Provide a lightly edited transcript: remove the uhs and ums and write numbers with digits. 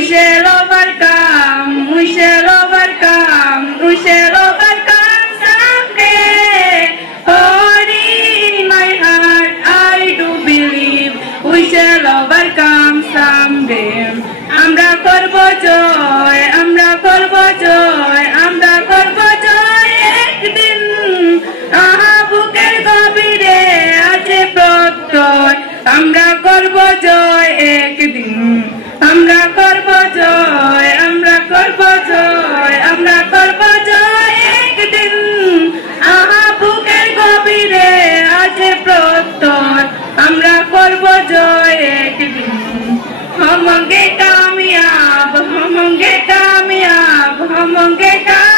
We shall overcome, we shall overcome, we shall overcome someday. Oh, in my heart I do believe we shall overcome someday. Amra korbo joy, amra korbo joy, amra korbo joy ekdin. Aha buker gobire ache protoy, amra korbo joy ekdin. আমরা করব জয়, আমরা করব জয়, আমরা করব জয় একদিন। আহা বুকের গভীরে আছে প্রত্যয়, আমরা করব জয় একদিন। हम होंगे कामयाब, हम होंगे कामयाब, हम होंगे कामयाब।